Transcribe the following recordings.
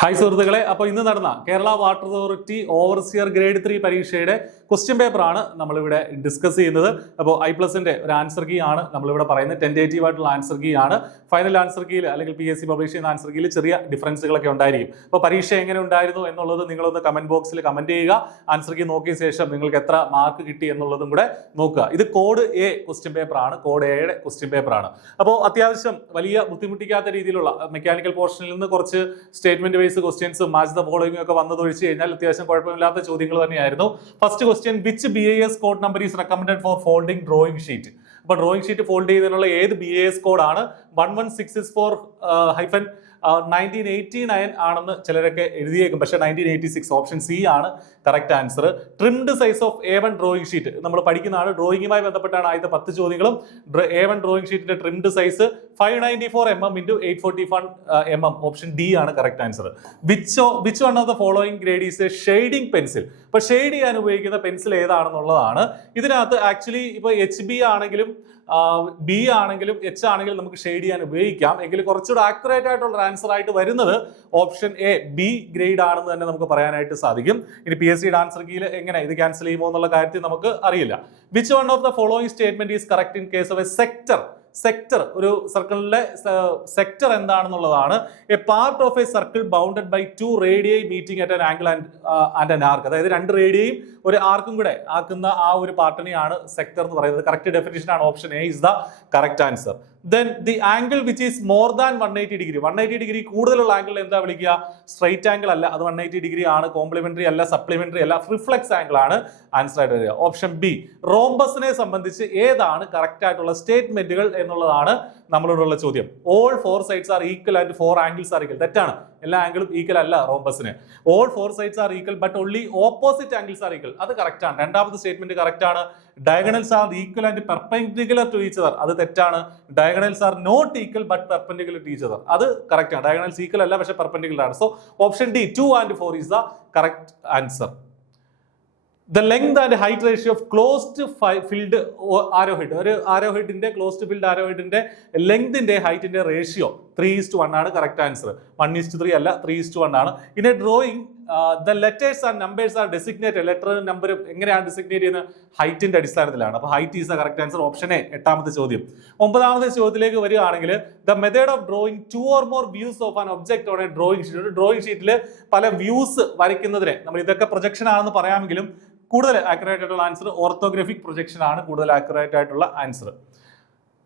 Hi സുഹൃത്തുക്കളെ, അപ്പോൾ ഇന്ന് നടന്ന Kerala water authority overseer grade 3 പരീക്ഷയുടെ ക്വസ്റ്റ്യൻ പേപ്പറാണ് നമ്മളിവിടെ ഡിസ്കസ് ചെയ്യുന്നത്. അപ്പോൾ I+ന്റെ ഒരു ആൻസർ കീ ആണ് നമ്മളിവിടെ പറയുന്നത്. ടെൻറ്റേറ്റീവ് ആയിട്ടുള്ള ആൻസർ കീ ആണ്. ഫൈനൽ ആൻസർ കീയിൽ അല്ലെങ്കിൽ PSC പബ്ലിഷ് ചെയ്യുന്ന ആൻസർ കീയിൽ ചെറിയ ഡിഫറൻസുകളൊക്കെ ഉണ്ടായിരിക്കും. അപ്പോൾ പരീക്ഷ എങ്ങനെ ഉണ്ടായിരുന്നു എന്നുള്ളത് നിങ്ങളൊന്ന് കമന്റ് ബോക്സിൽ കമന്റ് ചെയ്യുക. ആൻസർ കീ നോക്കിയ ശേഷം നിങ്ങൾക്ക് എത്ര മാർക്ക് കിട്ടി എന്നുള്ളതും കൂടെ നോക്കുക. ഇത് കോഡ് എ ക്വസ്റ്റ്യൻ പേപ്പറാണ്, കോഡ് എയുടെ ക്വസ്റ്റ്യൻ പേപ്പറാണ്. അപ്പോൾ അത്യാവശ്യം വലിയ ബുദ്ധിമുട്ടിക്കാത്ത രീതിയിലുള്ള മെക്കാനിക്കൽ പോർഷനിൽ നിന്ന് കുറച്ച് statement wise questions match the following ഒക്കെ വന്നതൊഴിച്ച് കഴിഞ്ഞാൽ അത്യാവശ്യം കുഴപ്പമില്ലാത്ത ചോദ്യങ്ങൾ തന്നെയായിരുന്നു. First question, which BIS code number is recommended four folding drawing sheet? അപ്പൊ ഡ്രോയിങ് ഷീറ്റ് ഫോൾഡ് ചെയ്യുന്നതിനുള്ള ഏത് BIS കോഡാണ്? 11664-1989 ആണെന്ന് ചിലരൊക്കെ എഴുതിയേക്കും, പക്ഷേ 1986 ഓപ്ഷൻ സി ആണ് correct answer. Trimmed size of A1 drawing sheet നമ്മൾ പഠിക്കുന്നതാണ്. ഡ്രോയിങ്ങുമായി ബന്ധപ്പെട്ടാണ് ആദ്യത്തെ 10 ചോദ്യങ്ങളും. A1 ഡ്രോയിങ് ഷീറ്റിന്റെ trimmed size 594 mm × 841 mm. Option D ആണ് correct answer. Which one of the following grade is a shading pencil? അപ്പൊ ഷെയ്ഡ് ചെയ്യാൻ ഉപയോഗിക്കുന്ന പെൻസിൽ ഏതാണെന്നുള്ളതാണ്. ഇതിനകത്ത് ആക്ച്വലി ഇപ്പൊ HB ആണെങ്കിലും B ആണെങ്കിലും H ആണെങ്കിലും നമുക്ക് ഷെയ്ഡ് ചെയ്യാൻ ഉപയോഗിക്കാം. എങ്കിൽ കുറച്ചുകൂടെ ആക്യുറേറ്റ് ആയിട്ടുള്ള ആൻസർ ആയിട്ട് വരുന്നത് ഓപ്ഷൻ എ, B ഗ്രേഡ് ആണെന്ന് തന്നെ നമുക്ക് പറയാനായിട്ട് സാധിക്കും. ഇനി PSCയുടെ ആൻസർ കീയിൽ എങ്ങനെ ഇത് ക്യാൻസൽ ചെയ്യുമോ എന്നുള്ള കാര്യത്തിൽ നമുക്ക് അറിയില്ല. Which one of the following statement is correct in case of a sector? Sector, ഒരു സർക്കിളിലെ സെക്ടർ എന്താണെന്നുള്ളതാണ്. A part of a circle bounded by 2 radii meeting at an angle and an arc. അതായത് 2 റേഡിയയും ഒരു ആർക്കും കൂടെ ആക്കുന്ന ആ ഒരു പാർട്ടിനെയാണ് സെക്ടർ എന്ന് പറയുന്നത്. കറക്റ്റ് ഡെഫിനിഷൻ ആണ്. Option A is the correct answer. Then the angle which is more than 180 degree. 180 degree കൂടുതലുള്ള ആംഗിൾ എന്താ വിളിക്കുക? സ്ട്രൈറ്റ് ആംഗിൾ അല്ല, അത് 180 ഡിഗ്രി ആണ്. കോംപ്ലിമെന്ററി അല്ല, സപ്ലിമെന്ററി അല്ല, റിഫ്ലക്സ് ആംഗിൾ ആണ് ആൻസർ ആയിട്ട് വരിക. Option B. റോംബസിനെ സംബന്ധിച്ച് ഏതാണ് കറക്റ്റ് ആയിട്ടുള്ള സ്റ്റേറ്റ്മെന്റുകൾ എന്നുള്ളതാണ് നമ്മളോടുള്ള ചോദ്യം. All 4 sides are equal and 4 angles are equal. തെറ്റാണ്. എല്ലാ ആംഗിളും ഈക്വൽ അല്ല റോംബസിന്. All 4 sides are equal but only opposite angles are equal. അത് കറക്റ്റ് ആണ്. രണ്ടാമത്തെ സ്റ്റേറ്റ്മെന്റ് കറക്റ്റ് ആണ്. Diagonals are equal and perpendicular to each other. അത് തെറ്റാണ്. Diagonals are not equal but perpendicular to each other. അത് correct ആണ്. ഡയഗണൽസ് equal അല്ല, പക്ഷേ പെർപെൻഡിക്കുലർ ആണ്. So option D 2 and 4 is the correct answer. The length and height ratio of closed filled arrowhead. ഒരു arrowheadന്റെ closed filled arrowheadന്റെ ലെങ്തിന്റെ ഹൈറ്റിന്റെ ratio 3:1 ആണ് correct answer. 1:3 അല്ല, 3:1 ആണ്. In A drawing the letters and numbers are designated. Letter number എങ്ങനെയാണ് ഡിസിഗ്നേറ്റ് ചെയ്യുന്നത്? ഹൈറ്റിന്റെ അടിസ്ഥാനത്തിലാണ്. അപ്പോൾ height is the correct answer. Option A. എട്ടാമത്തെ ചോദ്യം. ഒമ്പതാമത്തെ ചോദ്യത്തിലേക്ക് വരികയാണെങ്കിൽ the method of drawing 2 or more views of an object on a drawing sheet. ഒരു ഡ്രോയിങ് ഷീറ്റിൽ പല വ്യൂസ് വരയ്ക്കുന്നതിനെ നമ്മൾ ഇതൊക്കെ പ്രൊജക്ഷൻ ആണെന്ന് പറയാമെങ്കിലും കൂടുതൽ ആക്യുറേറ്റ് ആയിട്ടുള്ള ആൻസർ ഓർത്തോഗ്രാഫിക് പ്രൊജക്ഷൻ ആണ് കൂടുതൽ ആക്യുറേറ്റ് ആയിട്ടുള്ള answer.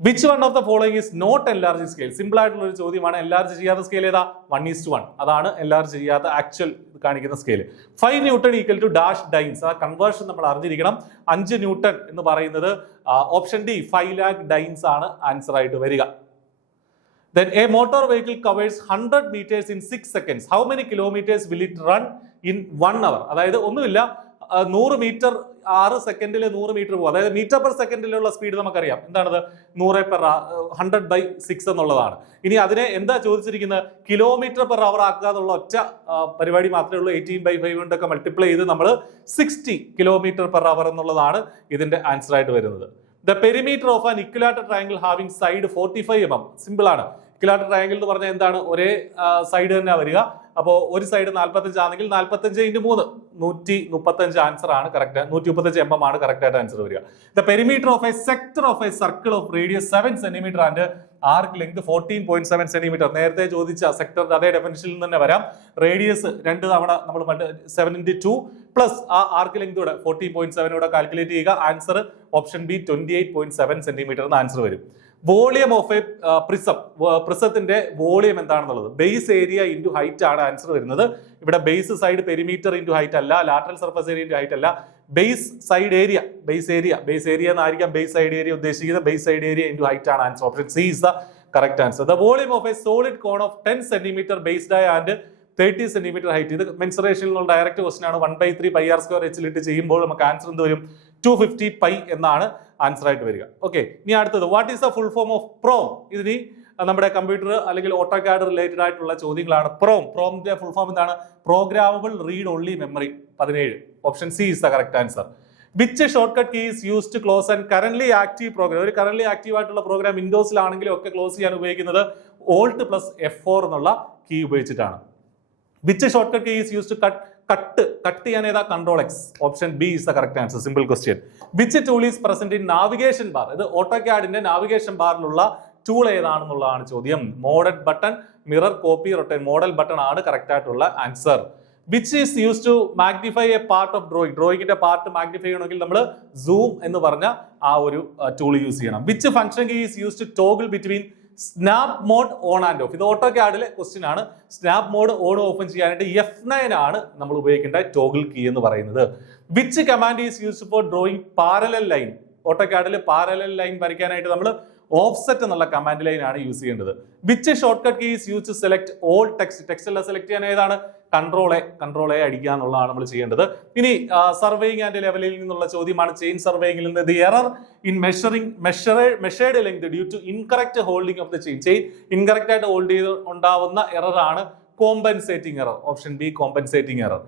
Which one of the following is not enlarge scale? Simple ആയിട്ടുള്ള ഒരു ചോദ്യമാണ്. എൻലാർജ് ചെയ്യാത്ത സ്കെയിൽ ഏതാ? 1:1. അതാണ് എൻലാർജ് ചെയ്യാത്ത ആക്ച്വൽ കാണിക്കുന്ന scale. 5 Newton equal to dash dynes. ആ കൺവേർഷൻ നമ്മൾ അറിഞ്ഞിരിക്കണം. 5 Newton എന്ന് പറയുന്നത് ഓപ്ഷൻ ഡി 5 lakh ഡൈൻസ് ആണ് ആൻസർ ആയിട്ട് വരിക. Then a motor vehicle covers 100 meters in 6 seconds. How many kilometers will it run in 1 hour? അതായത് ഒന്നുമില്ല, 100 മീറ്റർ 6 സെക്കൻഡിൽ 100 മീറ്റർ പോകും. അതായത് മീറ്റർ പെർ സെക്കൻഡിലുള്ള സ്പീഡ് നമുക്കറിയാം. എന്താണത്? 100/6 എന്നുള്ളതാണ്. ഇനി അതിനെ എന്താ ചോദിച്ചിരിക്കുന്നത്? കിലോമീറ്റർ പെർ അവർ ആക്കുക എന്നുള്ള ഒറ്റ പരിപാടി മാത്രമേ ഉള്ളൂ. 18/5 കൊണ്ടൊക്കെ മൾട്ടിപ്ലൈ ചെയ്ത് നമ്മൾ 60 കിലോമീറ്റർ പെർ അവർ എന്നുള്ളതാണ് ഇതിന്റെ ആൻസർ ആയിട്ട് വരുന്നത്. The perimeter of an equilateral triangle having side 45 mm. Simple ആണ്. ഇക്വലാറ്റർ ട്രയാങ്കിൾ എന്ന് പറഞ്ഞാൽ എന്താണ്? ഒരേ സൈഡ് തന്നെ വരിക. അപ്പോൾ ഒരു സൈഡ് 45 ആണെങ്കിൽ 45 × 3 135 ആൻസർ ആണ് കറക്റ്റ്. 135 mm ആണ് കറക്റ്റ് ആയിട്ട് ആൻസർ വരിക. The perimeter of a sector of a circle of radius 7 cm and arc length 14.7 cm. നേരത്തെ ചോദിച്ച സെക്ടറിന്റെ അതേ ഡെഫിനിഷനിൽ നിന്ന് തന്നെ വരാം. റേഡിയസ് 2 തവണ നമ്മൾ 7 × 2 പ്ലസ് ആ ആർക്ക് ലെങ്തോടെ 14.7 കാൽക്കുലേറ്റ് ചെയ്യുക. ആൻസർ ഓപ്ഷൻ ബി 28.7 cm എന്ന് ആൻസർ വരും. Volume of a prism. പ്രിസത്തിന്റെ വോളിയം എന്താണെന്നുള്ളത് ബേസ് ഏരിയ ഇൻറ്റു ഹൈറ്റ് ആണ് ആൻസർ വരുന്നത്. ഇവിടെ base side perimeter into height അല്ല, lateral surface area into height അല്ല, base side area. Base area എന്നായിരിക്കാം ബേസ് സൈഡ് ഏരിയ ഉദ്ദേശിക്കുന്നത്. Base side area into height ആണ് answer. Option C is the correct answer. The volume of A solid cone of 10 cm based and 30 cm height. ഇത് മെൻസുറേഷനിലുള്ള direct question ആണ്. 1/3 πr² ഇട്ട് ചെയ്യുമ്പോൾ നമുക്ക് answer എന്ത് വരും? 250 π എന്നാണ് ആൻസർ ആയിട്ട് വരിക. ഓക്കെ, ഇനി അടുത്തത് what is the full form of PROM? ഇതിന് നമ്മുടെ കമ്പ്യൂട്ടർ അല്ലെങ്കിൽ ഓട്ടോകാഡ് റിലേറ്റഡ് ആയിട്ടുള്ള ചോദ്യങ്ങളാണ്. പ്രോമിന്റെ ഫുൾ ഫോം എന്താണ്? Programmable read only memory. 17. Option C is the correct answer. Which shortcut key is use to close and current active program? ഒരു current active ആയിട്ടുള്ള program വിൻഡോസിലാണെങ്കിലും ഒക്കെ ക്ലോസ് ചെയ്യാൻ ഉപയോഗിക്കുന്നത് Alt+F4 എന്നുള്ള കീ ഉപയോഗിച്ചിട്ടാണ്. Which shortcut key is use to cut ചെയ്യാൻ ഏതാ? Control X. Option B is the correct answer. Simple question. Which tool is present in navigation bar? ഇത് ഓട്ടോക്യാഡിന്റെ നാവിഗേഷൻ ബാറിലുള്ള ടൂൾ ഏതാണെന്നുള്ളതാണ് ചോദ്യം. Model button, mirror, copy, rotate. Model button ആണ് correct ആയിട്ടുള്ള answer. Which is use to magnify a part of drawing? ഡ്രോയിങ്ങിന്റെ part magnify ചെയ്യണമെങ്കിൽ നമ്മൾ സൂം എന്ന് പറഞ്ഞ ആ ഒരു ടൂൾ യൂസ് ചെയ്യണം. Which function key is use to toggle between snap mode on and of? ഇത് ഓട്ടോക്യാഡിലെ ക്വസ്റ്റ്യൻ ആണ്. സ്നാപ്പ് മോഡ് ഓൺ ഓഫും ചെയ്യാനായിട്ട് F9 ആണ് നമ്മൾ ഉപയോഗിക്കേണ്ട ടോഗിൾ കീ എന്ന് പറയുന്നത്. Which command is used for drawing parallel line? ഓട്ടോക്യാഡിൽ പാരലൽ ലൈൻ വരയ്ക്കാനായിട്ട് നമ്മൾ ഓഫ്സെറ്റ് എന്നുള്ള കമാൻഡ് ലൈൻ ആണ് യൂസ് ചെയ്യേണ്ടത്. Which shortcut key is use to select all text? Text എല്ലാം സെലക്ട് ചെയ്യാൻ ഏതാണ്? കൺട്രോൾ എ അടിക്കുക എന്നുള്ളതാണ് നമ്മൾ ചെയ്യേണ്ടത്. ഇനി സർവേയിങ് ആൻഡ് ലെവലിൽ നിന്നുള്ള ചോദ്യമാണ്. ചെയിൻ സർവേയിങ്ങിൽ നിന്ന് the error in measured length due to incorrect holding of the chain. Chain incorrect ആയിട്ട് ഹോൾഡ് ചെയ്ത് ഉണ്ടാവുന്ന എറർ ആണ് compensating error. Option B compensating error.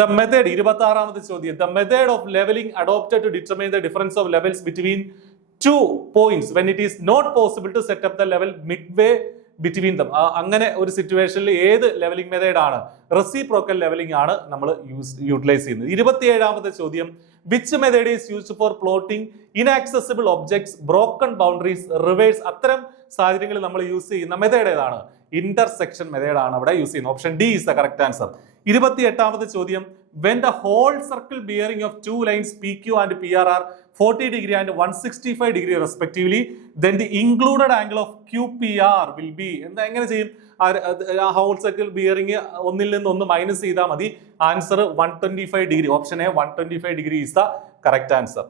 The method, 26ാമത്തെ ചോദ്യം. The method of levelling adopted to determine the difference of levels between 2 points when it is not possible to set up the level midway between them. അങ്ങനെ ഒരു സിറ്റുവേഷനിൽ ഏത് levelling method ആണ്? Reciprocal levelling ആണ് നമ്മൾ utilise ചെയ്യുന്നത്. 27ാമത്തെ ചോദ്യം. Which method is used four plotting inaccessible objects, broken boundaries, reverse? അത്തരം സാഹചര്യങ്ങളിൽ നമ്മൾ യൂസ് ചെയ്യുന്ന മെത്തേഡ് ഏതാണ്? ഇന്റർസെക്ഷൻ മെത്തേഡ് ആണ് അവിടെ യൂസ് ചെയ്യുന്നത്. Option D is the correct answer. 28ാമത്തെ ചോദ്യം. When the whole circle bearing of two lines PQ and PR are 40 degree and 165 degree respectively, then the included angle of QPR will be. എന്താ എങ്ങനെ ചെയ്യും? Whole circle bearing ഒന്നിൽ നിന്ന് ഒന്ന് minus ചെയ്താൽ മതി. Answer 125 degree. Option A 125 degree is the correct answer.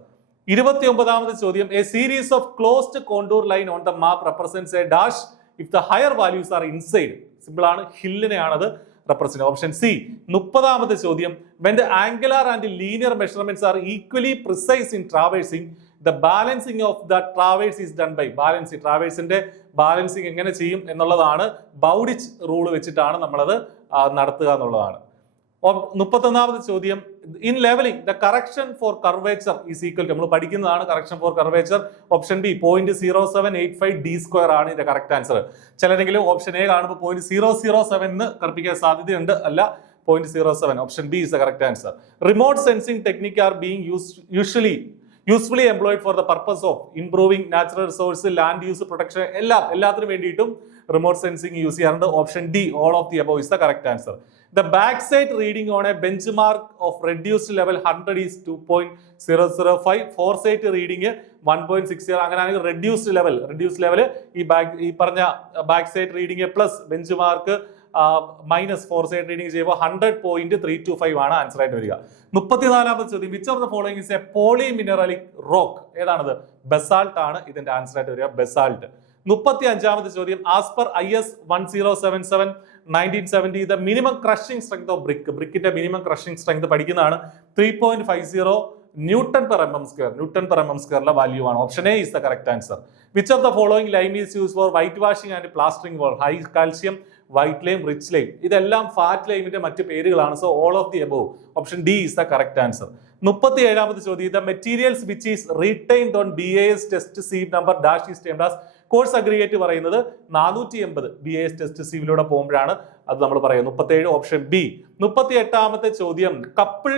29ാമത്തെ ചോദ്യം. A series of closed contour line on the map represents a dash if the higher values are inside. Simple ആണ്, ഹില്ലിനെയാണത് represent. Option C. 30ാമത്തെ ചോദ്യം. When the angular and linear measurements are equally precise in traversing, the balancing of the traverse is done by. Balancing, traversiന്റെ balancing എങ്ങനെ ചെയ്യും എന്നുള്ളതാണ് ബൗഡിച്ച് rule വെച്ചിട്ടാണ് നമ്മളത് നടത്തുക എന്നുള്ളതാണ്. 31ാമത്തെ ചോദ്യം. In levelling the correction for curvature is equal to, നമ്മൾ പഠിക്കുന്നതാണ് correction for curvature. Option B 0.0785 d² ആണ് ഇതിന്റെ കറക്റ്റ് ആൻസർ. ചിലരെങ്കിലും ഓപ്ഷൻ എ കാണുമ്പോൾ 0.007 എന്ന് കർപ്പിക്കാൻ സാധ്യതയുണ്ട്. അല്ല, 0.07. Option B is the correct answer. Remote sensing technique are being usefully employed for the purpose of improving natural resource, land use, protection, എല്ലാത്തിനും വേണ്ടിയിട്ടും റിമോട്ട് സെൻസിംഗ് യൂസ് ചെയ്യാറുണ്ട്. Option D all of the above is the correct answer. The backside reading on a benchmark of reduced level 100 is 2.005. Foresight reading 1.60. അങ്ങനെയാണെങ്കിൽ reduced level ഈ പറഞ്ഞ back side reading plus bench minus foresight reading ചെയ്യുമ്പോൾ 100.325 ആണ് answer ആയിട്ട് വരിക. 34ാമത്തെ ചോദ്യം. Which of the following is a polymineralic rock? ഏതാണത്? ബസാൾട്ട് ആണ് ഇതിന്റെ ആൻസർ ആയിട്ട് വരിക. ബസാൾട്ട്. 35ാമത്തെ ചോദ്യം. As per IS 1077 1970 the minimum crushing strength of ബ്രിക്കിന്റെ മിനിമം ക്രഷിംഗ് സ്ട്രെങ്ത് പഠിക്കുന്നതാണ്. 3.50 newton per mm square. Newton per mm square value ആണ്. Option A is the correct answer. Which of the following lime is use for white washing and plastering wall? High calcium, white lime, rich lime. ഇതെല്ലാം fat ലൈമിന്റെ മറ്റു പേരുകളാണ്. So all of the above. Option D is the correct answer. 37ാമത്തെ ചോദ്യം. The materials which is retained on BAS test sieve number dash is termed as. Coarse aggregate പറയുന്നത് 480 BAS test സീവിലൂടെ പോകുമ്പോഴാണ് അത് നമ്മൾ പറയുന്നത്. 37 ഓപ്ഷൻ ബി. 38ാമത്തെ ചോദ്യം. Couple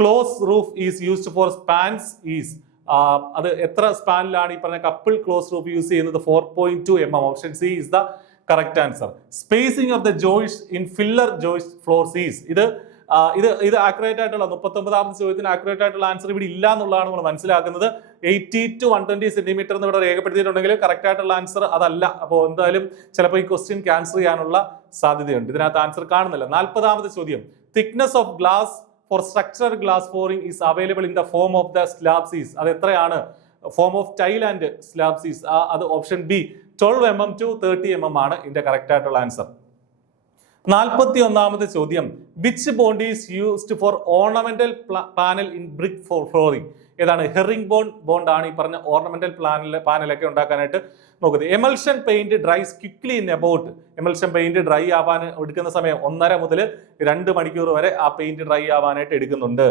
close roof is used for spans is. അത് എത്ര സ്പാനിലാണ് ഈ പറഞ്ഞ കപ്പിൾ ക്ലോസ് റൂഫ് യൂസ് ചെയ്യുന്നത്? 4.2 mm. Option C is the correct answer. Spacing of the Joice in filler Joice floors is. ഇത് ആക്യുറേറ്റ് ആയിട്ടുള്ള 39ാമത്തെ ചോദ്യത്തിന് ആക്യുറേറ്റ് ആയിട്ടുള്ള ആൻസർ ഇവിടെ ഇല്ല എന്നുള്ളതാണ് നമ്മൾ മനസ്സിലാക്കുന്നത്. 80 to 120 സെന്റിമീറ്റർ എന്ന് ഇവിടെ രേഖപ്പെടുത്തിയിട്ടുണ്ടെങ്കിൽ കറക്റ്റ് ആയിട്ടുള്ള ആൻസർ അതല്ല. അപ്പോൾ എന്തായാലും ചിലപ്പോൾ ഈ ക്വസ്റ്റ്യൻ ക്യാൻസൽ ചെയ്യാനുള്ള സാധ്യതയുണ്ട്. ഇതിനകത്ത് ആൻസർ കാണുന്നില്ല. 40ാമത്തെ ചോദ്യം. Thickness of glass for structural glass flooring is available in the form of the slabs is. അത് എത്രയാണ്? Form of tile and slabs is. അത് option B 12 mm to 30 mm ആണ് ഇതിന്റെ കറക്റ്റ് ആയിട്ടുള്ള ആൻസർ. 41ാമത്തെ ചോദ്യം. Which bond is used for ornamental panel in brick flooring? ഏതാണ്? Herring bond ആണ് ഈ പറഞ്ഞ ഓർണമെന്റൽ പാനലൊക്കെ ഉണ്ടാക്കാനായിട്ട് നോക്കുന്നത്. Emulsion paint dries quickly in about. Emulsion paint dry ആവാൻ എടുക്കുന്ന സമയം 1.5 മുതൽ 2 മണിക്കൂർ വരെ ആ പെയിന്റ് ഡ്രൈ ആവാനായിട്ട് എടുക്കുന്നുണ്ട്.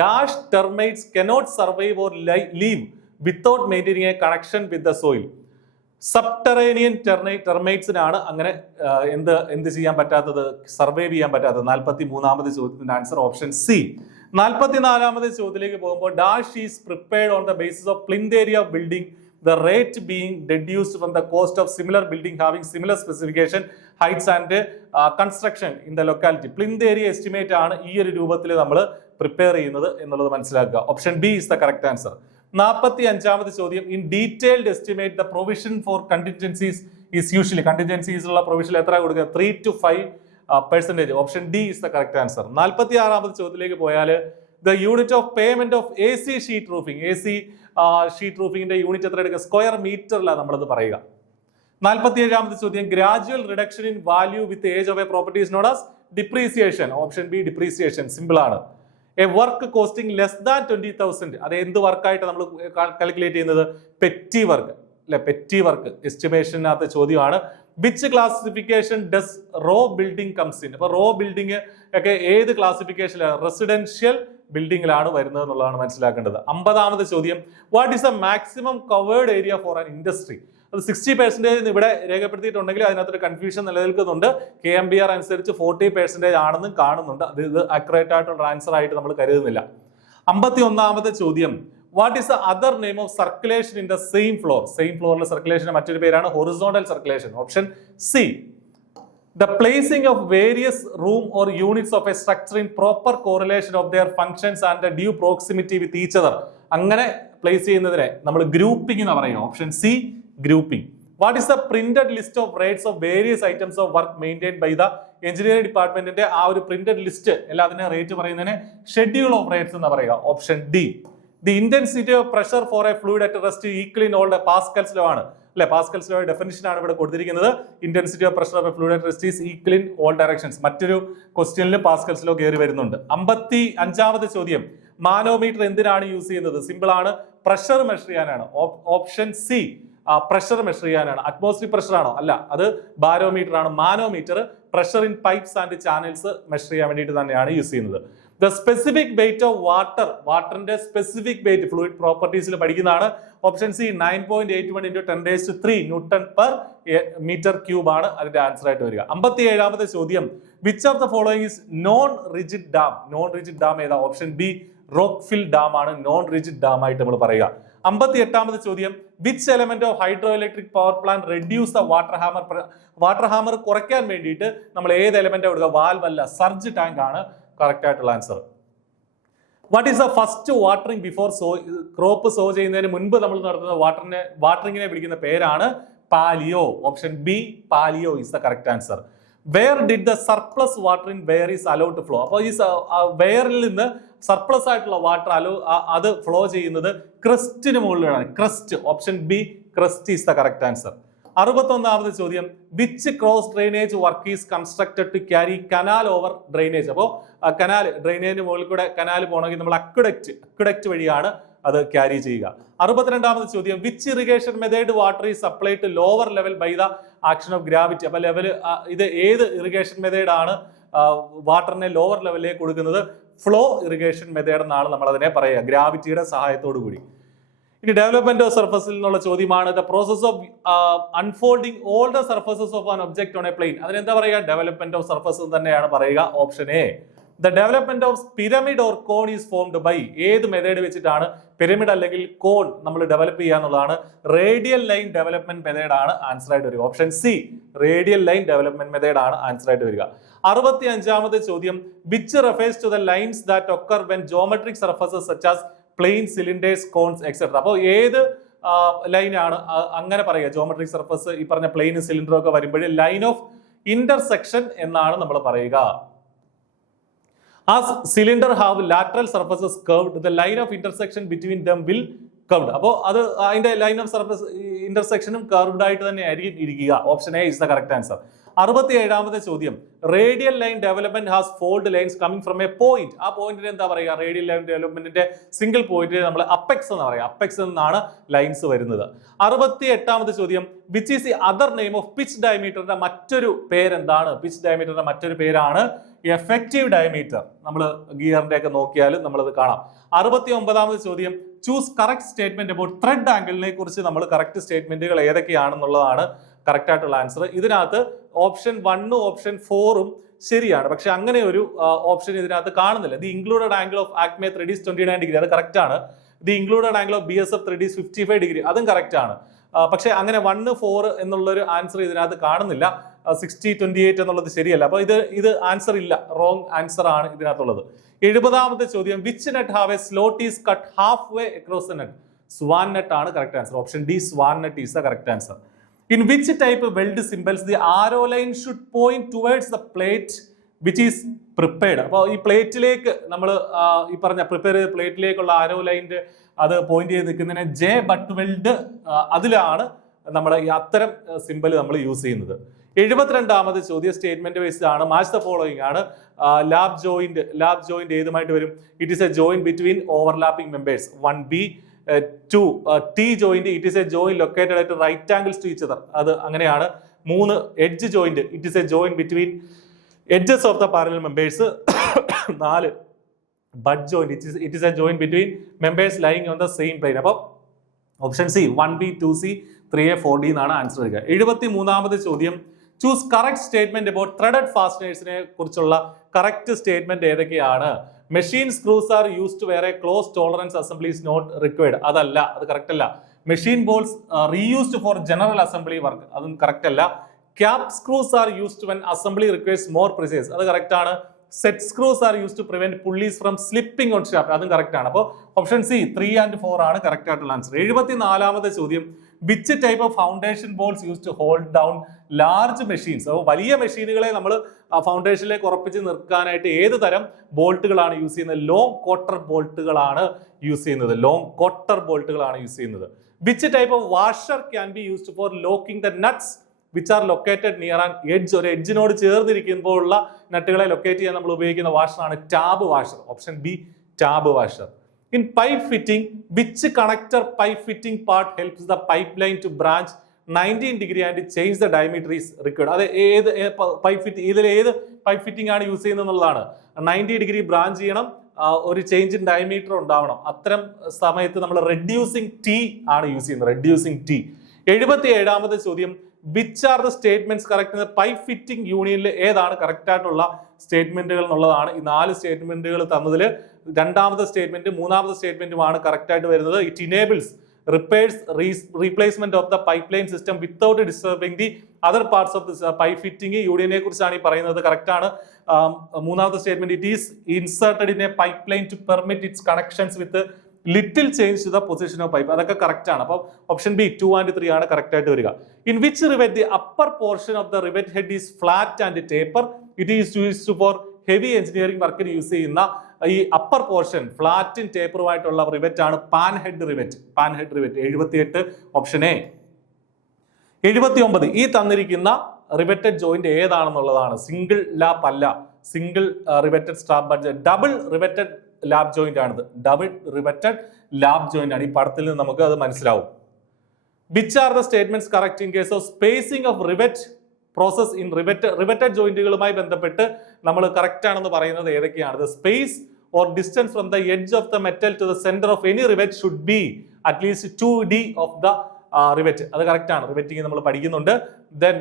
Dash termites cannot survive or live without maintaining a connection with the soil. Subterranean ടെർമൈറ്റ്സിനാണ് അങ്ങനെ എന്ത് ചെയ്യാൻ പറ്റാത്തത്, സർവൈവ് ചെയ്യാൻ പറ്റാത്തത്. 43ാമത് ചോദ്യത്തിന്റെ ആൻസർ ഓപ്ഷൻ സി. 44ാമത് ചോദ്യത്തിലേക്ക് പോകുമ്പോൾ dash is prepared on the basis of plinth area of building, the rate being deduced from the cost of similar building having similar specification, heights and construction in the locality. Plinth area estimate ആണ് ഈ ഒരു രൂപത്തിൽ നമ്മൾ prepare ചെയ്യുന്നത് എന്നുള്ളത് മനസ്സിലാക്കുക. Option B is the correct answer. 45ാമത് ചോദ്യം, in detailed estimate the provision for contingencies is usually, contingencies ഉള്ള പ്രൊവിഷൻ എത്ര കൊടുക്കുക, 3 to 5%. Option D is the correct answer. 46ാമത് ചോദ്യത്തിലേക്ക് പോയാൽ the unit of payment of AC sheet roofing, AC sheet റൂഫിംഗിന്റെ unit എത്ര എടുക്കുക, square മീറ്ററിലാണ് നമ്മളത് പറയുക. 47ാമത് ചോദ്യം, gradual reduction in value with age of a property is not as depreciation. Option B depreciation, simple ആണ്. A work costing less than 20,000, അത് എന്ത് വർക്കായിട്ട് നമ്മൾ കാൽക്കുലേറ്റ് ചെയ്യുന്നത്, പെറ്റി വർക്ക് അല്ലെ, പെറ്റി വർക്ക് എസ്റ്റിമേഷനകത്ത് ചോദ്യമാണ്. Which classification does row building comes in. അപ്പൊ റോ ബിൽഡിംഗ് ഒക്കെ ഏത് ക്ലാസിഫിക്കേഷനിലാണ്, റെസിഡൻഷ്യൽ ബിൽഡിംഗിലാണ് വരുന്നത് എന്നുള്ളതാണ് മനസ്സിലാക്കേണ്ടത്. 50ാമത് ചോദ്യം, what is A maximum covered area for an industry. അത് 60% ഇവിടെ രേഖപ്പെടുത്തിയിട്ടുണ്ടെങ്കിൽ അതിനകത്തൊരു കൺഫ്യൂഷൻ നിലനിൽക്കുന്നുണ്ട്. KMBR അനുസരിച്ച് 40% ആണെന്നും കാണുന്നുണ്ട്. അത് ഇത് അക്യുറേറ്റ് ആയിട്ടുള്ള ആൻസർ ആയിട്ട് നമ്മൾ കരുതുന്നില്ല. 51ാമത് ചോദ്യം, what is the other name of circulation in the same floor. Same ഫ്ലോറിലെ സർക്കുലേഷന് മറ്റൊരു പേരാണ് horizontal circulation. Option C. The placing of various room or units of a structure in proper correlation of their functions and the due proximity with each other. അങ്ങനെ place ചെയ്യുന്നതിനെ നമ്മൾ grouping എന്ന് പറയും. Option C, grouping. What is the printed list of rates of various items of work maintained by the engineering ഡിപ്പാർട്ട്മെന്റിന്റെ ആ ഒരു printed list എല്ലാത്തിനും rate പറയുന്നതിന് ഷെഡ്യൂൾ ഓഫ് റേറ്റ്സ് എന്ന് പറയുക. Option D. The intensity of pressure for a fluid at rest equal in all the Pascal's law ആണ് അല്ലെ. Pascal's law definition ആണ് ഇവിടെ കൊടുത്തിരിക്കുന്നത്. Intensity of pressure of A fluid at rest is equal in all directions. മറ്റൊരു ക്വസ്റ്റ്യനിൽ Pascal's law കയറി വരുന്നുണ്ട്. 55ാമത് ചോദ്യം, മാനോമീറ്റർ എന്തിനാണ് യൂസ് ചെയ്യുന്നത്? സിമ്പിൾ ആണ്, പ്രഷർ മെഷർ ചെയ്യാനാണ്. ഓപ്ഷൻ സി, പ്രഷർ മെഷർ ചെയ്യാനാണ്. അറ്റ്മോസ്ഫിയർ പ്രഷർ ആണോ? അല്ല, അത് ബാരോമീറ്റർ ആണ്. Manometer pressure in pipes and channels measure ചെയ്യാൻ വേണ്ടിയിട്ട് തന്നെയാണ് യൂസ് ചെയ്യുന്നത്. The specific weight of water, വാട്ടറിന്റെ സ്പെസിഫിക് വെയിറ്റ് ഫ്ലൂയിഡ് പ്രോപ്പർട്ടീസിൽ പഠിക്കുന്നതാണ്. Option C 9.81 × 10³ newton per metre cube ആണ് അതിന്റെ ആൻസർ ആയിട്ട് വരിക. 57ാമത്തെ ചോദ്യം, which of the following is non rigid dam. Non rigid dam ഏതാ? ഓപ്ഷൻ ബി, റോക്ക്ഫിൽ ഡാം ആണ് നോൺ റിജിഡ് ഡാം ആയിട്ട് നമ്മൾ പറയുക. 58ാമത് ചോദ്യം, which element of hydro electric power plant reduce the water hammer. Water hammer കുറയ്ക്കാൻ വേണ്ടിയിട്ട് നമ്മൾ ഏത് എലമെന്റ് കൊടുക്കുക? വാൽവ് അല്ല, സർജ് ടാങ്ക് ആണ് കറക്റ്റ് ആയിട്ടുള്ള answer. What is the first watering before crop sow ചെയ്യുന്നതിന് മുൻപ് നമ്മൾ നടത്തുന്ന വാട്ടറിങ്ങിനെ വിളിക്കുന്ന പേരാണ് paleva. Option B, paleva is the correct answer. Where did the surplus water in where is allowed to flow. അപ്പോൾ ഈ വെയറിൽ നിന്ന് സർപ്ലസ് ആയിട്ടുള്ള വാട്ടർ അത് ഫ്ലോ ചെയ്യുന്നത് ക്രസ്റ്റിന് മുകളിലാണ്. Crest. Option B, crest is the correct answer. 61ാമത് ചോദ്യം, which cross drainage work is constructed to carry canal over drainage. അപ്പോൾ കനാൽ, ഡ്രെയിനേജിന് മുകളിൽ കൂടെ കനാൽ പോകണമെങ്കിൽ നമ്മൾ അക്വഡക്റ്റ് വഴിയാണ് അത് ക്യാരി ചെയ്യുക. 62ാമത് ചോദ്യം, which irrigation method water is supply to lower level by the action of gravity. അപ്പൊ ലെവൽ, ഇത് ഏത് ഇറിഗേഷൻ മെത്തേഡ് ആണ് വാട്ടറിനെ ലോവർ ലെവലിലേക്ക് കൊടുക്കുന്നത്? ഫ്ലോ ഇറിഗേഷൻ മെത്തേഡ് എന്നാണ് നമ്മൾ അതിനെ പറയുക, ഗ്രാവിറ്റിയുടെ സഹായത്തോടു കൂടി. ഇനി ഡെവലപ്മെന്റ് ഓഫ് സർഫസിൽ നിന്നുള്ള ചോദ്യമാണ്, the process of unfolding all the surfaces of an object on a plane. അതിനെന്താ പറയുക? ഡെവലപ്മെന്റ് ഓഫ് സർഫസ് തന്നെയാണ് പറയുക. Option A. The development of pyramid or cone is formed by. ഏത് മെത്തേഡ് വെച്ചിട്ടാണ് പിരമിഡ് അല്ലെങ്കിൽ കോൺ നമ്മൾ ഡെവലപ്പ് ചെയ്യുക എന്നുള്ളതാണ്? റേഡിയൽ ലൈൻ ഡെവലപ്മെന്റ് മെത്തേഡ് ആണ് ആൻസർ ആയിട്ട് വരിക. Option C, radial line development method ആണ് ആൻസർ ആയിട്ട് വരിക. 65ാമത് ചോദ്യം, which refers to the lines that occur when geometric surfaces such as plane, cylinders, cones etcetera. അപ്പോൾ ഏത് ലൈനാണ് അങ്ങനെ പറയുക? ജോമെട്രിക് സർഫസ്, ഈ പറഞ്ഞ പ്ലെയിൻ, സിലിണ്ടറും ഒക്കെ വരുമ്പോൾ ലൈൻ ഓഫ് ഇന്റർസെക്ഷൻ എന്നാണ് നമ്മൾ പറയുക. As cylinder have lateral surfaces curved, the line of intersection between them will curved. അപ്പോൾ അത് അതിന്റെ ലൈൻ ഓഫ് സർഫസ് ഇന്റർസെക്ഷനും കർവ്ഡ് ആയിട്ട് തന്നെ ആയിരിക്കും ഇരിക്കുക. Option A is the correct answer. 67ാമത്തെ ചോദ്യം, radial line development has fold lines coming from a point. ആ പോയിന്റിന് എന്താ പറയുക? റേഡിയൽ ലൈൻ ഡെവലപ്മെന്റിന്റെ സിംഗിൾ പോയിന്റിന് നമ്മൾ അപ്പെക്സ് എന്ന് പറയാം. അപ്പെക്സ് എന്നാണ് ലൈൻസ് വരുന്നത്. 68ാമത്തെ ചോദ്യം, which is the other name of pitch ഡയമീറ്ററിന്റെ മറ്റൊരു പേരെന്താണ്? പിച്ച് ഡയമീറ്ററിന്റെ മറ്റൊരു പേരാണ് എഫക്റ്റീവ് ഡയമീറ്റർ. നമ്മൾ ഗിയറിന്റെ ഒക്കെ നോക്കിയാൽ നമ്മളത് കാണാം. 69ാമത് ചോദ്യം, choose correct statement about thread ആംഗിളിനെ കുറിച്ച് നമ്മൾ കറക്റ്റ് സ്റ്റേറ്റ്മെന്റുകൾ ഏതൊക്കെയാണെന്നുള്ളതാണ് കറക്റ്റ് ആയിട്ടുള്ള ആൻസർ. ഇതിനകത്ത് ഓപ്ഷൻ 1ഉം ഓപ്ഷൻ 4ഉം ശരിയാണ്, പക്ഷെ അങ്ങനെ ഒരു ഓപ്ഷൻ ഇതിനകത്ത് കാണുന്നില്ല. The included angle of acme thread is 29 degree, അത് കറക്റ്റ് ആണ്. The included angle of BSF thread is 55 degree, അതും കറക്റ്റ് ആണ്. പക്ഷെ അങ്ങനെ 1, 4 എന്നുള്ളൊരു ആൻസർ ഇതിനകത്ത് കാണുന്നില്ല. 60, 28 എന്നുള്ളത് ശരിയല്ല. അപ്പൊ ഇത് ആൻസർ ഇല്ല, റോങ് ആൻസർ ആണ് ഇതിനകത്തുള്ളത്. 70ാമത്തെ ചോദ്യം, which net have a slot is cut half way across the net? Swan net ആണ് correct answer. Option D, swan net is the correct answer. In which type of weld symbols the arrow line should point towards the plate which is prepared? അപ്പോൾ ഈ പ്ലേറ്റിലേക്ക് നമ്മൾ ഈ പറഞ്ഞ prepare ചെയ്ത പ്ലേറ്റിലേക്കുള്ള ആരോ ലൈൻ്റെ അത് point ചെയ്ത് നിൽക്കുന്നതിനെ ജെ ബട്ട് വെൽഡ്, അതിലാണ് നമ്മൾ ഈ അത്തരം സിമ്പിൾ നമ്മൾ യൂസ് ചെയ്യുന്നത്. 72ാമത് ചോദ്യം സ്റ്റേറ്റ്മെന്റ് ബേസ്ഡ് ആണ്. മാച്ച് ദ ഫോളോയിങ് ആണ്. ലാബ് ജോയിന്റ് ഏതുമായിട്ട് വരും? It is A joint between overlapping members. 1B. 2 T joint, it is a joint located at right angles to each other, അത് അങ്ങനെയാണ്. 3 edge joint, it is a joint between edges of the parallel members. 4 butt joint, it is a joint between members lying on the same plane. അപ്പോൾ option C 1B, 2C, 3A, 4D എന്നാണ് answer വരിക. 73ാമത് ചോദ്യം, choose correct statement about threaded ഫാസ്റ്റനേഴ്സിനെ കുറിച്ചുള്ള correct statement ഏതൊക്കെയാണ്? Machine screws are used where a close tolerance assembly is not required, അതല്ല, അത് കറക്റ്റ് അല്ല. Machine bolts are used for general assembly work, അതും കറക്റ്റ് അല്ല. Cap screws are used when assembly requires more precise, അത് correct ആണ്. Set screws are used to prevent pulleys from slipping on shaft, അതും correct ആണ്. അപ്പോൾ option C 3 and 4 ആണ് correct ആയിട്ടുള്ള answer. 74ാമത്തെ ചോദ്യം, which type of foundation bolts use to hold down large machines? അപ്പോൾ വലിയ മെഷീനുകളെ നമ്മൾ ഫൗണ്ടേഷനിലേക്ക് ഉറപ്പിച്ച് നിർത്താനായിട്ട് ഏത് തരം ബോൾട്ടുകളാണ് യൂസ് ചെയ്യുന്നത്? ലോങ് കോട്ടർ ബോൾട്ടുകളാണ് യൂസ് ചെയ്യുന്നത്. Which type of washer can be used for locking the nuts which are located near an edge? ഒരു എഡ്ജിനോട് ചേർന്നിരിക്കുമ്പോൾ ഉള്ള നട്ടുകളെ ലൊക്കേറ്റ് ചെയ്യാൻ നമ്മൾ ഉപയോഗിക്കുന്ന വാഷറാണ് tab washer. Option B, tab washer. In pipe fitting, which connector pipe fitting part helps the pipeline to branch 19 degree and change the diameter is required? അത് ഏത് പൈപ്പ് ഫിറ്റ്, ഇതിൽ ഏത് പൈപ്പ് ഫിറ്റിംഗ് ആണ് use ചെയ്യുന്നത് എന്നുള്ളതാണ്. 90 degree branch ചെയ്യണം, ഒരു change in diameter ഉണ്ടാവണം. അത്തരം സമയത്ത് നമ്മൾ റെഡ്യൂസിങ് T ആണ് യൂസ് ചെയ്യുന്നത്, റെഡ്യൂസിങ് T. 77ാമത്തെ ചോദ്യം, which are the statements correct? Pipe fitting യൂണിയനിൽ ഏതാണ് കറക്റ്റ് ആയിട്ടുള്ള സ്റ്റേറ്റ്മെന്റുകൾ എന്നുള്ളതാണ്. ഈ 4 സ്റ്റേറ്റ്മെന്റുകൾ തന്നതിൽ 2ാമത്തെ സ്റ്റേറ്റ്മെന്റ് 3ാമത്തെ സ്റ്റേറ്റ്മെന്റുമാണ് കറക്റ്റ് ആയിട്ട് വരുന്നത്. It enables repairs replacement of the pipe line system without disturbing the other parts of the pipe fitting യൂണിയനെ കുറിച്ചാണ് ഈ പറയുന്നത്. കറക്റ്റ് ആണ്. 3ാമത്തെ statement, it is inserted in a pipe line to permit its connections with little change to the position of pipe, അതൊക്കെ correct ആണ്. അപ്പോൾ option B 2 and 3 ആണ് കറക്റ്റ് ആയിട്ട് വരിക. In which rivet the upper portion of the rivet head is flat and taper? It is used four heavy engineering വർക്കിന് use ചെയ്യുന്ന ഈ upper portion ഫ്ലാറ്റും ടേപ്പറുമായിട്ടുള്ള rivet ആണ് pan head rivet. 78 option A. 79, ഈ തന്നിരിക്കുന്ന riveted joint ഏതാണെന്നുള്ളതാണ്. Single lap അല്ല, single riveted strap but double riveted lab joint ആണിത്. Double riveted lab joint ആണ്. ഈ പടത്തിൽ നിന്ന് നമുക്ക് അത് മനസ്സിലാവും. Which are the statements correct in case of spacing of rivet process in riveted ജോയിന്റുകളുമായി ബന്ധപ്പെട്ട് നമ്മൾ കറക്റ്റ് ആണെന്ന് പറയുന്നത് ഏതൊക്കെയാണ്? The space or distance from the edge of the metal to the centre of any rivet should be at least 2D of the rivet, അത് correct ആണ്. Riveting നമ്മൾ പഠിക്കുന്നുണ്ട്. ദെൻ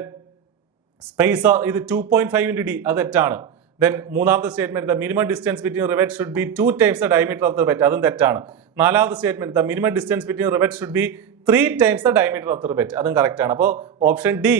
സ്പേസ് ഇത് 2.5 into D, അത് തെറ്റാണ്. Then 3ാമത്തെ statement, the minimum distance between rivet should be 2 times the diameter of the rivet, അതും തെറ്റാണ്. 4ാമത്തെ statement, the minimum distance between rivet should be 3 times the diameter of the rivet, അതും correct ആണ്. അപ്പോൾ option D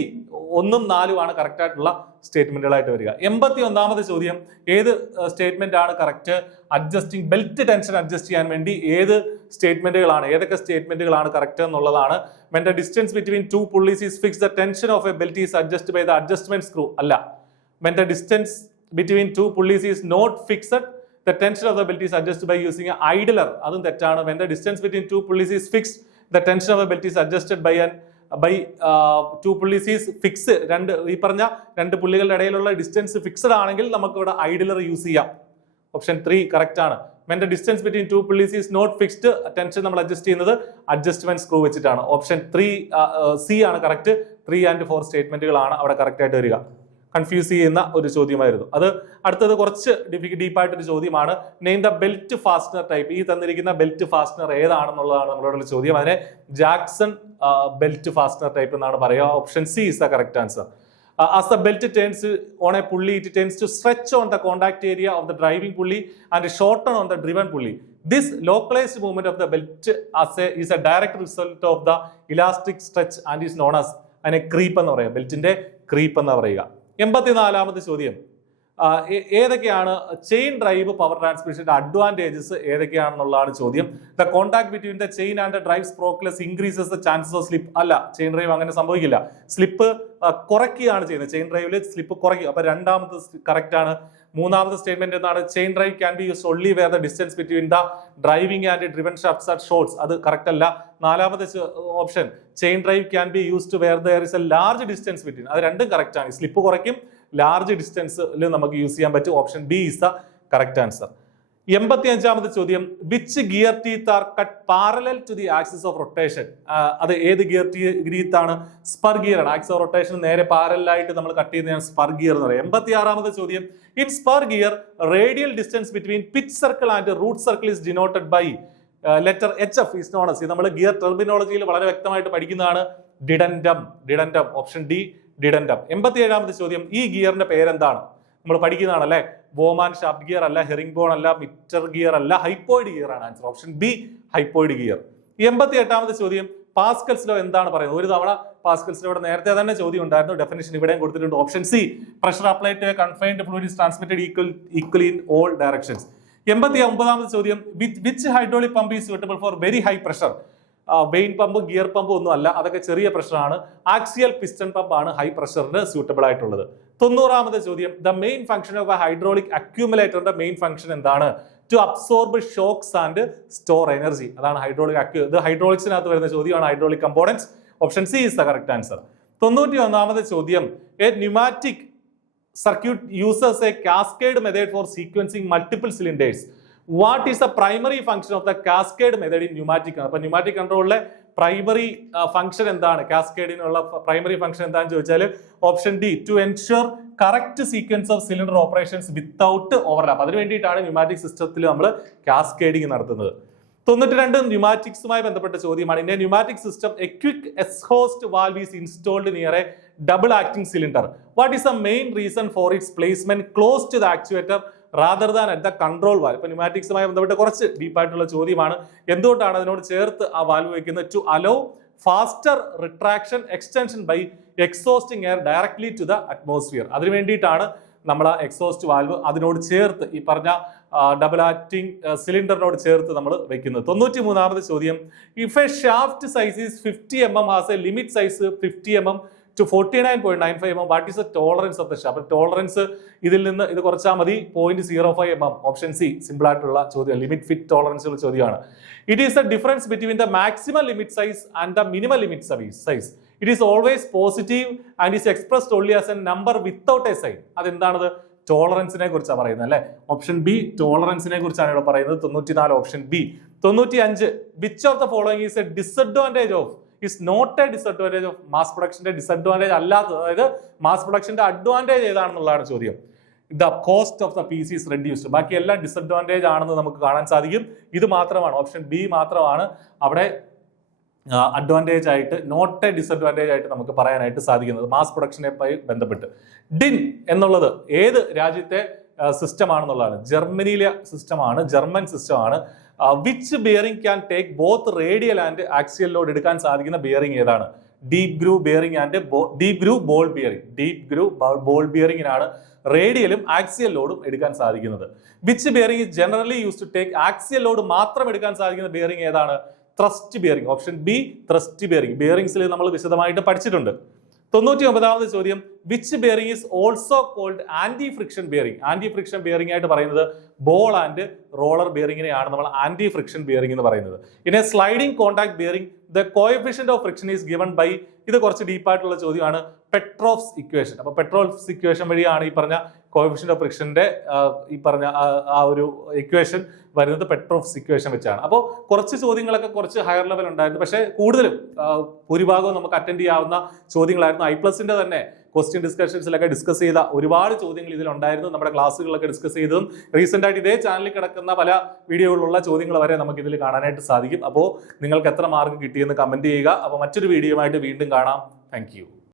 1ഉം 4ഉം ആണ് correct ആയിട്ടുള്ള സ്റ്റേറ്റ്മെന്റുകളായിട്ട് വരിക. 81ാമത്തെ ചോദ്യം, ഏത് സ്റ്റേറ്റ്മെന്റ് ആണ് correct? Adjusting belt tension adjust ചെയ്യാൻ വേണ്ടി ഏതൊക്കെ സ്റ്റേറ്റ്മെന്റുകളാണ് കറക്റ്റ് എന്നുള്ളതാണ്. When the distance between 2 pulleys is fixed, the tension of a belt is adjusted by the adjustment screw, അല്ല. When the distance between 2 pulleys is not fixed, the tension of the belt is adjusted by using an idler, അതും തെറ്റാണ്. When the distance between 2 pulleys is fixed, the tension of the belt is adjusted by 2 pulleys is fixed. ഈ പറഞ്ഞ 2 പുള്ളികളുടെ ഇടയിലുള്ള distance fixed ആണെങ്കിൽ നമുക്ക് ഇവിടെ ഐഡിലർ use ചെയ്യാം. Option 3 correct ആണ്. When the distance between 2 pulleys is not fixed, tension നമ്മൾ adjust ചെയ്യുന്നത് അഡ്ജസ്റ്റ്മെന്റ് സ്ക്രൂ വെച്ചിട്ടാണ്. ഓപ്ഷൻ 3 സി ആണ് കറക്റ്റ്. 3 and 4 സ്റ്റേറ്റ്മെന്റുകളാണ് അവിടെ കറക്റ്റ് ആയിട്ട് വരിക. കൺഫ്യൂസ് ചെയ്യുന്ന ഒരു ചോദ്യമായിരുന്നു. അത് അടുത്തത് കുറച്ച് ഡീപ്പായിട്ടൊരു ചോദ്യമാണ്. Name the belt fastener type. ഈ തന്നിരിക്കുന്ന ബെൽറ്റ് ഫാസ്റ്റനർ ഏതാണെന്നുള്ളതാണ് നമ്മളോടുള്ള ചോദ്യം. അതിനെ ജാക്സൺ ബെൽറ്റ് ഫാസ്റ്റനർ ടൈപ്പ് എന്നാണ് പറയുക. Option C is the correct answer. As the belt turns on a pulley, it tends to stretch on the contact area of the driving pulley and shorten on the driven pulley. This localized movement of the belt is a direct result of the elastic stretch and is known as a creep എന്ന് പറയുക. ബെൽറ്റിന്റെ creep എന്ന് പറയുക. 84ാമത്തെ ചോദ്യം, ഏതൊക്കെയാണ് chain drive power ട്രാൻസ്മിഷന്റെ advantages ഏതൊക്കെയാണെന്നുള്ളതാണ് ചോദ്യം. The contact between the chain and the drive sprockets increases the chances of slip. അല്ല, ചെയിൻ ഡ്രൈവ് അങ്ങനെ സംഭവിക്കില്ല. സ്ലിപ്പ് കുറയ്ക്കുകയാണ് ചെയ്യുന്നത്. ചെയിൻ ഡ്രൈവിൽ സ്ലിപ്പ് കുറയ്ക്കും. അപ്പൊ രണ്ടാമത്തെ കറക്റ്റ് ആണ്. മൂന്നാമത്തെ സ്റ്റേറ്റ്മെന്റ് എന്താണ്? Chain drive can be use only where the distance between the driving and driven shafts are shorts. അത് കറക്റ്റ് അല്ല. നാലാമത്തെ option chain drive can be used where there is a large distance between. അത് രണ്ടും correct ആണ്. Slip കുറയ്ക്കും, large ഡിസ്റ്റൻസിൽ നമുക്ക് use ചെയ്യാൻ പറ്റും. Option B is the correct answer. 85ാമത്തെ ചോദ്യം, which gear teeth are cut parallel to the axis of rotation. അത് ഏത് ഗിയർ ടീത്ത് ആണ്? സ്പർ ഗിയർ ആണ്. ആക്സിസ് ഓഫ് റൊട്ടേഷൻ നേരെ പാരലായിട്ട് നമ്മൾ കട്ട് ചെയ്യുന്നതാണ് സ്പർ ഗിയർ എന്ന് പറയുന്നത്. 86ാമത്തെ ചോദ്യം, in spur gear radial distance between pitch circle and root circle is denoted by letter HF is known as. നമ്മൾ ഗിയർ ടെർമിനോളജിയിൽ വളരെ വ്യക്തമായിട്ട് പഠിക്കുന്നതാണ്. ഡിഡൻഡം. Option D ഡിഡൻഡം. 87ാമത്തെ ചോദ്യം, ഈ ഗിയറിന്റെ പേരെന്താണ്? നമ്മൾ പഠിക്കുന്നതാണല്ലേ. വോമാൻ ഷാഫ്റ്റ് ഗിയർ അല്ല, ഹെറിംഗ് ബോൺ അല്ല, മിറ്റർ ഗിയർ അല്ല, ഹൈപ്പോയിഡ് ഗിയർ ആണ് answer. Option B hypoid gear. 88ാമത്തെ ചോദ്യം, പാസ്കൽസ് ലോ എന്താണ് പറയുന്നത്? ഒരു തവണ പാസ്കൽസ് ലോ ഇവിടെ നേരത്തെ തന്നെ ചോദ്യം ഉണ്ടായിരുന്നു. ഡെഫിനിഷൻ ഇവിടെയും കൊടുത്തിട്ടുണ്ട്. Option C pressure applied to a confined fluid is transmitted equally in all directions. 89ാമത്തെ ചോദ്യം, which hydraulic pump is suitable for very high pressure. Vane pump, gear pump ഒന്നും അല്ല, അതൊക്കെ ചെറിയ പ്രഷറാണ്. ആക്സിയൽ പിസ്റ്റൺ പമ്പ് ആണ് ഹൈ പ്രഷറിന് suitable ആയിട്ടുള്ളത്. 90ാമത്തെ ചോദ്യം, the main function of a hydraulic അക്യൂമുലേറ്ററിന്റെ മെയിൻ ഫംഗ്ഷൻ എന്താണ്? To absorb shocks and store energy. അതാണ് ഹൈഡ്രോളിക് ഇത് ഹൈഡ്രോളിക്സിനകത്ത് വരുന്ന ചോദ്യമാണ്. Hydraulic components. Option C is the correct answer. 91ാമത്തെ ചോദ്യം, a pneumatic circuit uses a cascade method for sequencing multiple cylinders. What is the primary function of the cascade method in pneumatic? അപ്പൊ pneumatic കൺട്രോളിലെ primary function എന്താണ്? കാസ്കേഡിനുള്ള primary function എന്താണെന്ന് ചോദിച്ചാൽ option D to ensure correct sequence of cylinder operations without overlap. അതിന് വേണ്ടിയിട്ടാണ് pneumatic സിസ്റ്റത്തിൽ നമ്മൾ കാസ്കേഡിങ് നടത്തുന്നത്. 92 ന്യൂമാറ്റിക്സുമായി ബന്ധപ്പെട്ട ചോദ്യമാണ്. In a pneumatic system a quick exhaust valve is installed near a double acting cylinder. What is the main reason for its placement close to the actuator rather than at the control valve? ഇപ്പൊ ന്യൂമാറ്റിക്സുമായി ബന്ധപ്പെട്ട് കുറച്ച് ഡീപ്പായിട്ടുള്ള ചോദ്യമാണ്. എന്തുകൊണ്ടാണ് അതിനോട് ചേർത്ത് ആ valve വെക്കുന്നത്? To allow faster retraction extension by exhausting air directly to the atmosphere. അതിന് വേണ്ടിയിട്ടാണ് നമ്മൾ ആ എക്സോസ്റ്റ് വാൽവ് അതിനോട് ചേർത്ത് ഈ പറഞ്ഞ ഡബിൾ ആക്ടിംഗ് സിലിണ്ടറിനോട് ചേർത്ത് നമ്മൾ വെക്കുന്നത്. 93ാമത്തെ ചോദ്യം, if A shaft size is 50 mm has A limit size 50 mm to 49.95 mm, what is the tolerance of the shaft? Tolerance ഇതിൽ നിന്ന് ഇത് കുറച്ചാൽ മതി, 0.05 mm. ഓപ്ഷൻ സി സിമ്പിൾ ആയിട്ടുള്ള ചോദ്യം, ലിമിറ്റ് ഫിറ്റ് ടോളറൻസ് ഉള്ള ചോദ്യമാണ്. It is the difference between the maximum limit size and the minimum limit size. It is always positive and is expressed only as a number without a sign. അതെന്താണത്? ടോളറൻസിനെ കുറിച്ചാണ് പറയുന്നത് അല്ലെ. Option B ടോളറൻസിനെ കുറിച്ചാണ് ഇവിടെ പറയുന്നത്. 94 option B. 95 which of the following is a disadvantage of is not a disadvantage of mass production. Disadvantage അല്ലാത്തത്, അതായത് മാസ് പ്രൊഡക്ഷന്റെ അഡ്വാൻറ്റേജ് ഏതാണെന്നുള്ളതാണ് ചോദ്യം. The cost of the piece is reduced. ബാക്കി എല്ലാം ഡിസഡ്വാൻറ്റേജ് ആണെന്ന് നമുക്ക് കാണാൻ സാധിക്കും. ഇത് മാത്രമാണ്, ഓപ്ഷൻ ബി മാത്രമാണ് അവിടെ അഡ്വാൻറ്റേജ് ആയിട്ട്, നോട്ട് എ ഡിസഡ്വാൻറ്റേജ് ആയിട്ട് നമുക്ക് പറയാനായിട്ട് സാധിക്കുന്നത് മാസ് പ്രൊഡക്ഷനുമായി ബന്ധപ്പെട്ട്. ഡിൻ എന്നുള്ളത് ഏത് രാജ്യത്തെ സിസ്റ്റം ആണെന്നുള്ളതാണ്. ജർമ്മനിയിലെ സിസ്റ്റമാണ്, ജർമ്മൻ സിസ്റ്റമാണ്. Which bearing can take both radial and axial load എടുക്കാൻ സാധിക്കുന്ന ബിയറിംഗ് ഏതാണ്? Deep groove bearing and deep groove ball bearing. Deep groove ball ബിയറിംഗിനാണ് റേഡിയലും ആക്സിയൽ ലോഡും എടുക്കാൻ സാധിക്കുന്നത്. Which bearing is generally use to take axial load മാത്രം എടുക്കാൻ സാധിക്കുന്ന ബിയറിംഗ് ഏതാണ്? Thrust bearing. Option B thrust bearing. ബിയറിംഗ്സിൽ നമ്മൾ വിശദമായിട്ട് പഠിച്ചിട്ടുണ്ട്. 99ാമത് ചോദ്യം, which bearing is also called anti friction bearing? Anti friction bearing ആയിട്ട് പറയുന്നത് ബോൾ ആൻഡ് റോളർ ബിയറിംഗിനെയാണ് നമ്മൾ ആന്റി ഫ്രിക്ഷൻ ബിയറിംഗ് എന്ന് പറയുന്നത്. In a sliding contact bearing the coefficient of friction is given by, ഇത് കുറച്ച് ഡീപ്പായിട്ടുള്ള ചോദ്യമാണ്, പെട്രോഫ്സ് ഇക്വേഷൻ. അപ്പൊ പെട്രോഫ്സ് ഇക്വേഷൻ വഴിയാണ് ഈ പറഞ്ഞ കോഎഫിഷ്യന്റ് ഓഫ് ഫ്രിക്ഷന്റെ ഈ പറഞ്ഞ ആ ഒരു ഇക്വേഷൻ വരുന്നത് പെട്രോഫ്സ് ഇക്വേഷൻ വെച്ചാണ്. അപ്പോൾ കുറച്ച് ചോദ്യങ്ങളൊക്കെ കുറച്ച് ഹയർ ലെവൽ ഉണ്ടായിരുന്നു, പക്ഷേ കൂടുതലും ഭൂരിഭാഗവും നമുക്ക് അറ്റൻഡ് ചെയ്യാവുന്ന ചോദ്യങ്ങളായിരുന്നു. ഐ പ്ലസിന്റെ തന്നെ ക്വസ്റ്റ്യൻ ഡിസ്കഷൻസിലൊക്കെ ഡിസ്കസ് ചെയ്ത ഒരുപാട് ചോദ്യങ്ങൾ ഇതിലുണ്ടായിരുന്നു. നമ്മുടെ ക്ലാസ്സുകളൊക്കെ ഡിസ്കസ് ചെയ്തതും റീസെന്റ് ആയിട്ട് ഇതേ ചാനലിൽ കിടക്കുന്ന പല വീഡിയോകളിലുള്ള ചോദ്യങ്ങൾ വരെ നമുക്ക് ഇതിൽ കാണാനായിട്ട് സാധിക്കും. അപ്പോൾ നിങ്ങൾക്ക് എത്ര മാർക്ക് കിട്ടിയെന്ന് കമന്റ് ചെയ്യുക. അപ്പോൾ മറ്റൊരു വീഡിയോയുമായിട്ട് വീണ്ടും കാണാം. Thank you.